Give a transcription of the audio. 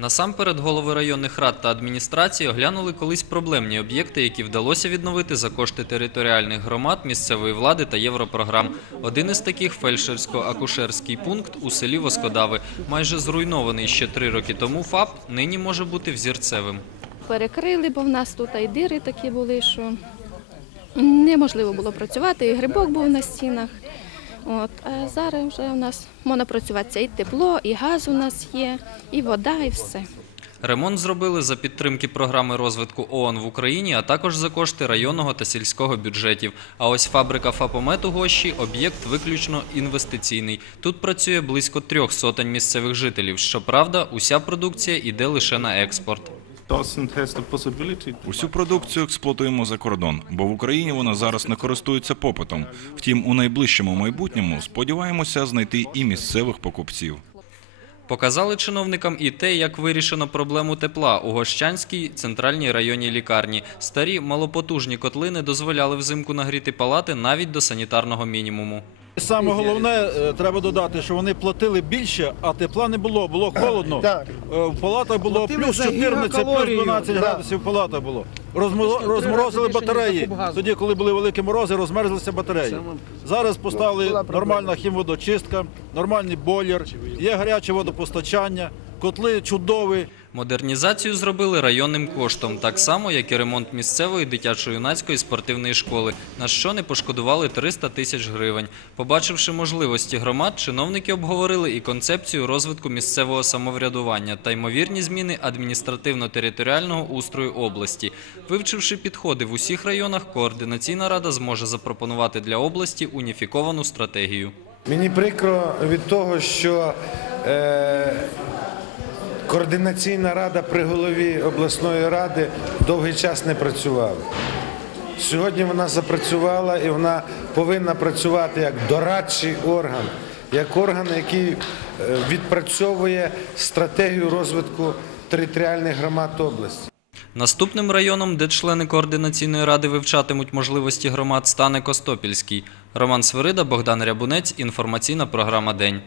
Насамперед голови районних рад та адміністрації оглянули колись проблемні об'єкти, які вдалося відновити за кошти територіальних громад, місцевої влади та європрограм. Один із таких фельдшерсько-акушерський пункт у селі Воскодави. Майже зруйнований ще три роки тому ФАП нині може бути взірцевим. перекрили, бо в нас тут і дири такі були, що неможливо було працювати, і грибок був на стінах. От, а зараз вже у нас можна працювати. І тепло, і газ у нас є, і вода, і все. Ремонт зробили за підтримки програми розвитку ООН в Україні, а також за кошти районного та сільського бюджетів. А ось фабрика Фапомет у Гощі – об'єкт виключно інвестиційний. Тут працює близько трьох сотень місцевих жителів. Щоправда, уся продукція йде лише на експорт. Усю продукцію експлуатуємо за кордон, бо в Україні вона зараз не користується попитом. Втім, у найближчому майбутньому сподіваємося знайти і місцевих покупців. Показали чиновникам і те, як вирішено проблему тепла у Гощанській центральній районній лікарні. Старі малопотужні котли не дозволяли взимку нагріти палати навіть до санітарного мінімуму. Саме головне, е, треба додати, що вони платили більше, а тепла не було, було холодно. Так. Е, В палатах було Платили плюс за 14, плюс гігакалорію, 12 да. градусів в палатах було. Розмо- Розморозили батареї. Тоді, коли були великі морози, розмерзлися батареї. Зараз поставили нормальна хімводочистка, нормальний бойлер, є гаряче водопостачання, котли чудові. Модернізацію зробили районним коштом, так само, як і ремонт місцевої дитячо-юнацької спортивної школи, на що не пошкодували 300 тисяч гривень. Побачивши можливості громад, чиновники обговорили і концепцію розвитку місцевого самоврядування та ймовірні зміни адміністративно-територіального устрою області. Вивчивши підходи в усіх районах, координаційна рада зможе запропонувати для області уніфіковану стратегію. Мені прикро від того, що е, координаційна рада при голові обласної ради довгий час не працювала. Сьогодні вона запрацювала і вона повинна працювати як дорадчий орган, як орган, який е, відпрацьовує стратегію розвитку територіальних громад області. Наступним районом, де члени координаційної ради вивчатимуть можливості громад, стане Костопільський. Роман Свирида, Богдан Рябунець. Інформаційна програма День.